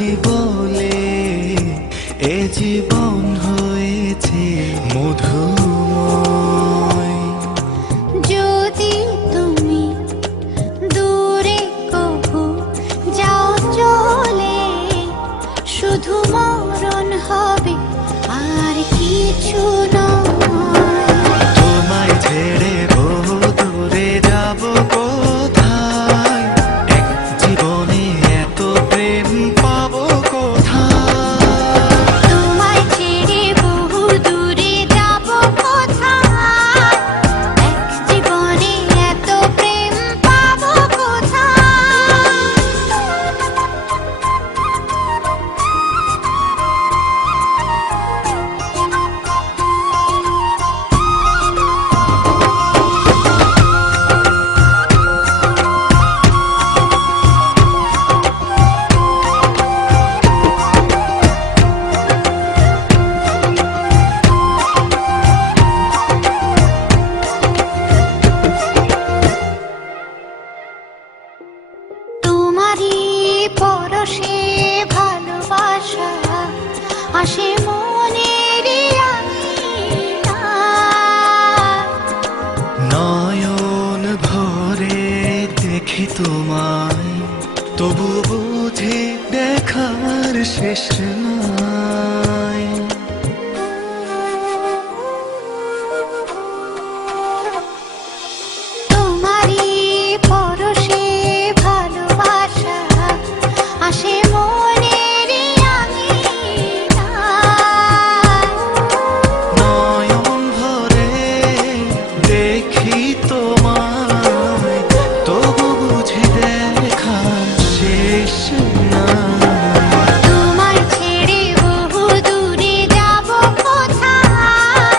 বুঝি বলে এ জীবন হয়েছে মধুময়। যদি তুমি দূরে কভু যাও চলে, শুধু মরণ হবে আর কিছু নয়। তোমায় ছেড়ে বহু দূরে যাব কোথায়, এক জীবনে এত প্রেম পাবো কোথায়। তোমায় ছেড়ে বহু দূরে যাব কোথায়, এক জীবনে এত প্রেম পাবো কোথায়। তোমারই পরশে ভালোবাসা আসে মনের আঙিনায়। নয়ন ভরে দেখি তোমায়, তবু বুঝি দেখার শেষ নাই। তোমারই পরশে ভালোবাসা আসে মনের আঙিনায়। নয়ন ভরে দেখি তোমায়, তবু বুঝি দেখার শেষ নাই। তোমায় ছেড়ে বহু দূরে যাব কোথায়,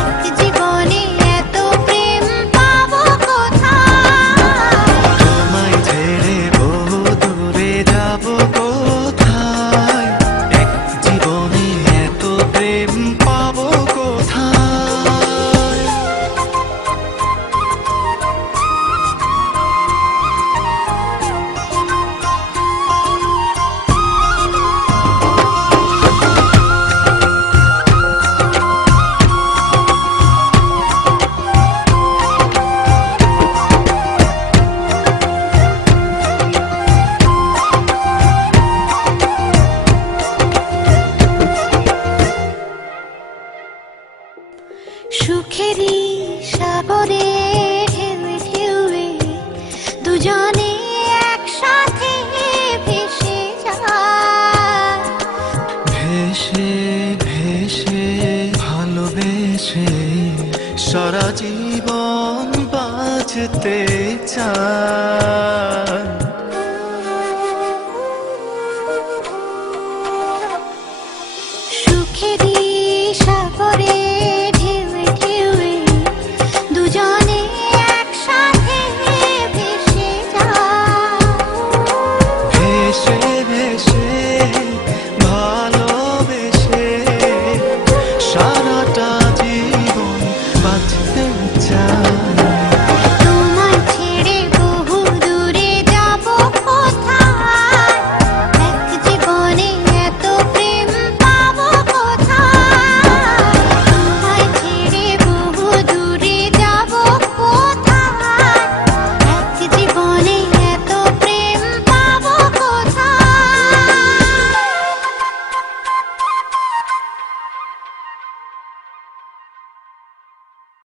এক জীবনে এত প্রেম পাবো কোথায়। তোমায় ছেড়ে বহু দূরে যাব কোথায়, এক জীবনে এত প্রেম পাবো কোথায়। সুখেরই সাগরে ঢেউে ঢেউে দুজনে একসাথে ভেসে যায়। ভেসে ভেসে ভালোবেসে সারা জীবন বাঁচতে চাই।